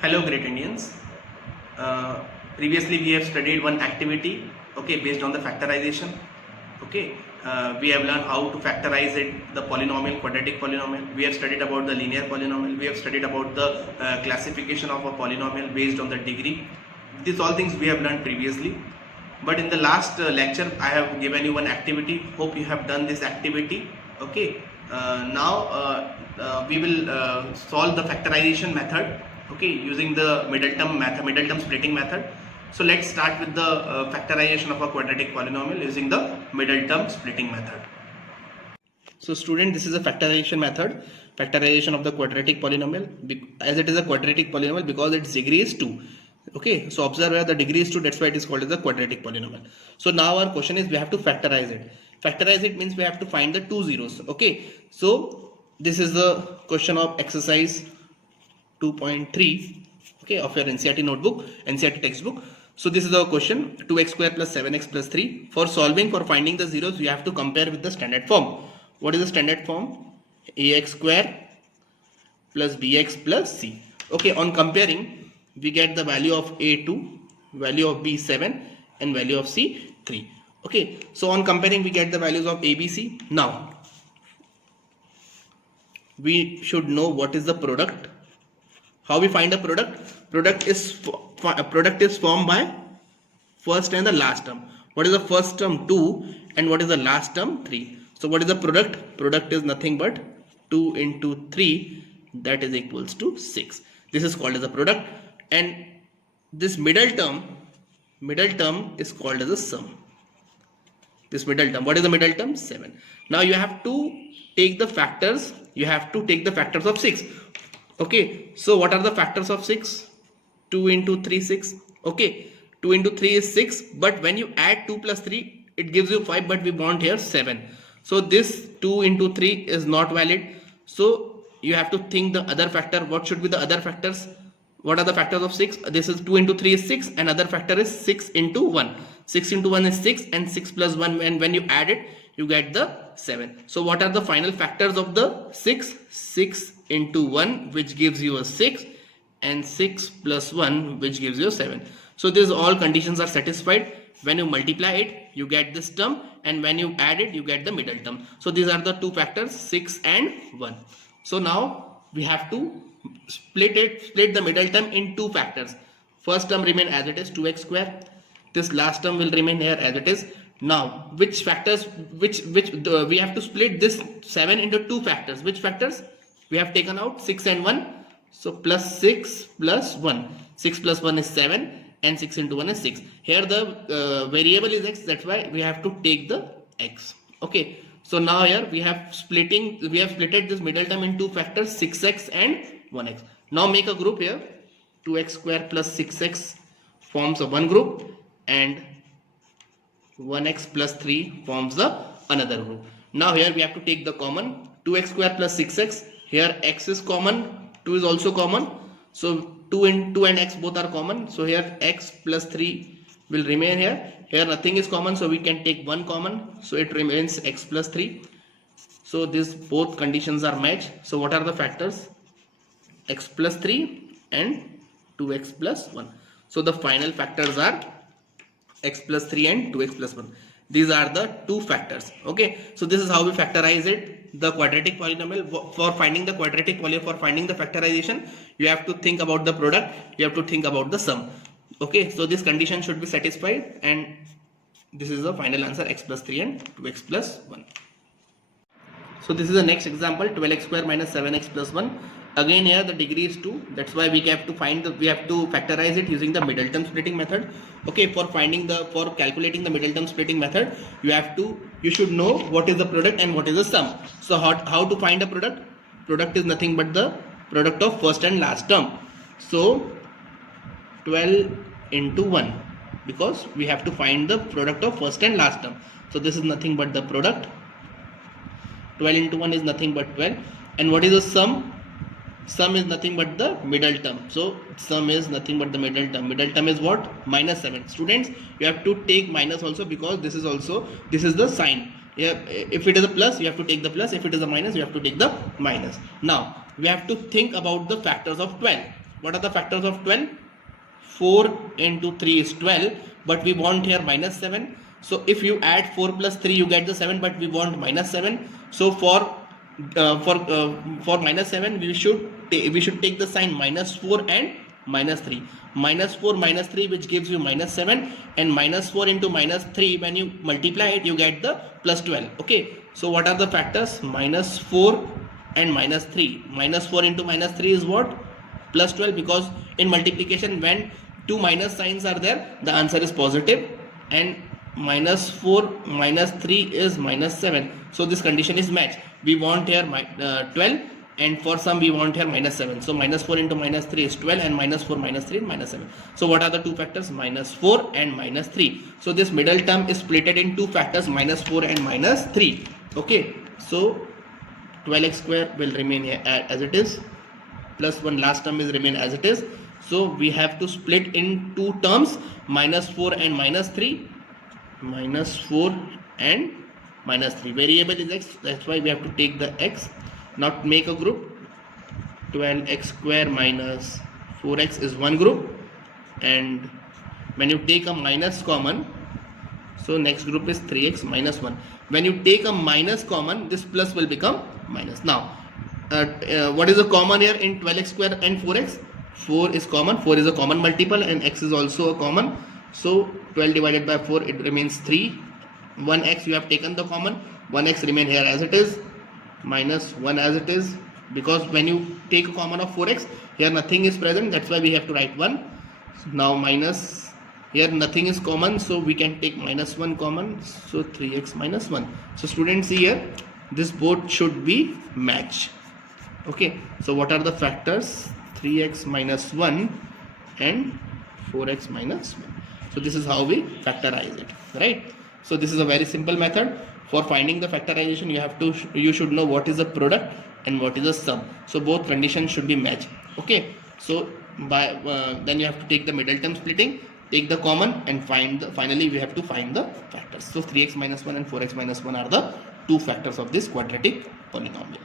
Hello, great Indians. Previously, we have studied one activity, okay, based on the factorization. Okay, we have learned how to factorize it, the polynomial, quadratic polynomial. We have studied about the linear polynomial. We have studied about the classification of a polynomial based on the degree. These all things we have learned previously. But in the last lecture, I have given you one activity. Hope you have done this activity. Okay. Now we will solve the factorization method. Okay, using the middle term splitting method. So let's start with the factorization of a quadratic polynomial using the middle term splitting method. So student, this is a factorization method, factorization of the quadratic polynomial, as it is a quadratic polynomial because its degree is 2. Okay, so observe where the degree is 2, that's why it is called as a quadratic polynomial. So now our question is we have to factorize it. Factorize it means we have to find the two zeros. Okay, so this is the question of exercise 2.3, okay, of your NCERT notebook, NCERT textbook. So this is our question, 2x square plus 7x plus 3. For finding the zeros, we have to compare with the standard form. What is the standard form? Ax square plus bx plus c. Okay, on comparing, we get the value of a 2, value of b 7, and value of c 3. Okay, so on comparing, we get the values of a, b, c. Now, we should know what is the product. How we find a product? Product is formed by first and the last term. What is the first term? 2, and what is the last term? 3. So what is the product? Product is nothing but 2 into 3, that is equals to 6. This is called as a product, and this middle term is called as a sum. This middle term, what is the middle term? 7. Now you have to take the factors. You have to take the factors of 6. Okay, so what are the factors of 6? 2 into 3, 6. Okay, 2 into 3 is 6, but when you add 2 plus 3, it gives you 5, but we want here 7. So this 2 into 3 is not valid. So you have to think the other factor. What should be the other factors? What are the factors of 6? This is 2 into 3 is 6, another factor is 6 into 1. 6 into 1 is 6, and 6 plus 1, and when you add it, you get the 7. So what are the final factors of the 6? 6 into 1, which gives you a 6, and 6 plus 1, which gives you a 7. So these all conditions are satisfied. When you multiply it, you get this term, and when you add it, you get the middle term. So these are the two factors, 6 and 1. So now we have to split the middle term in two factors. First term remain as it is, 2x square. This last term will remain here as it is. Now which factors, we have to split this 7 into two factors. Which factors? We have taken out 6 and 1. So plus 6 plus 1. 6 plus 1 is 7, and 6 into 1 is 6. Here the variable is x, that's why we have to take the x. Okay, so now here we have splitted this middle term in two factors, 6x and 1x. Now make a group here. 2x square plus 6x forms a one group, and 1x plus 3 forms the another group. Now here we have to take the common. 2x square plus 6x. Here x is common, 2 is also common. So 2 and x both are common. So here x plus 3 will remain here. Here nothing is common, so we can take one common. So it remains x plus 3. So these both conditions are matched. So what are the factors? X plus 3 and 2x plus 1. So the final factors are x plus 3 and 2x plus 1. These are the two factors. Okay, so this is how we factorize it, the quadratic polynomial. For finding the quadratic polynomial, for finding the factorization, you have to think about the product, you have to think about the sum. Okay, so this condition should be satisfied, and this is the final answer, x plus 3 and 2x plus 1. So this is the next example, 12x square minus 7x plus 1. Again here the degree is 2, that's why we have to factorize it using the middle term splitting method. Okay, for calculating the middle term splitting method, you should know what is the product and what is the sum. So how to find a product? Product is nothing but the product of first and last term. So 12 into 1, because we have to find the product of first and last term. So this is nothing but the product. 12 into 1 is nothing but 12. And what is the sum? Sum is nothing but the middle term. So sum is nothing but the middle term. Middle term is what? Minus 7. Students, you have to take minus also, because this is the sign. If it is a plus, you have to take the plus. If it is a minus, you have to take the minus. Now we have to think about the factors of 12. What are the factors of 12? 4 into 3 is 12, but we want here minus 7. So if you add 4 plus 3, you get the 7, but we want minus 7. So for minus 7, we should take the sign minus 4 and minus 3. Minus 4 minus 3, which gives you minus 7, and minus 4 into minus 3, when you multiply it, you get the plus 12. Okay, so what are the factors? Minus 4 and minus 3. Minus 4 into minus 3 is what? Plus 12, because in multiplication, when two minus signs are there, the answer is positive, and minus 4 minus 3 is minus 7. So this condition is matched. We want here 12, and for some we want here minus 7. So minus 4 into minus 3 is 12, and minus 4 minus 3 is minus 7. So what are the two factors? Minus 4 and minus 3. So this middle term is splitted in two factors, minus 4 and minus 3. Okay, so 12x square will remain here as it is, plus 1 last term is remain as it is. So we have to split in two terms, minus 4 and minus 3. Minus 4 and minus 3. Variable is x, that's why we have to take the x. Now make a group. 12x square minus 4x is one group, and when you take a minus common, so next group is 3x minus 1. When you take a minus common, this plus will become minus. Now what is the common here in 12x square and 4x? 4 is common. 4 is a common multiple, and x is also a common. So 12 divided by 4, it remains 3. 1x you have taken the common. 1x remain here as it is, minus 1 as it is, because when you take a common of 4x, here nothing is present, that's why we have to write 1. So now minus, here nothing is common, so we can take minus 1 common, so 3x minus 1. So students, see here, this both should be matched. Okay, so what are the factors? 3x minus 1 and 4x minus 1. So this is how we factorize it, right? So this is a very simple method. For finding the factorization, you should know what is a product and what is a sum. So both conditions should be matched. Okay, so by then you have to take the middle term splitting, take the common, and finally we have to find the factors. So 3x minus 1 and 4x minus 1 are the two factors of this quadratic polynomial.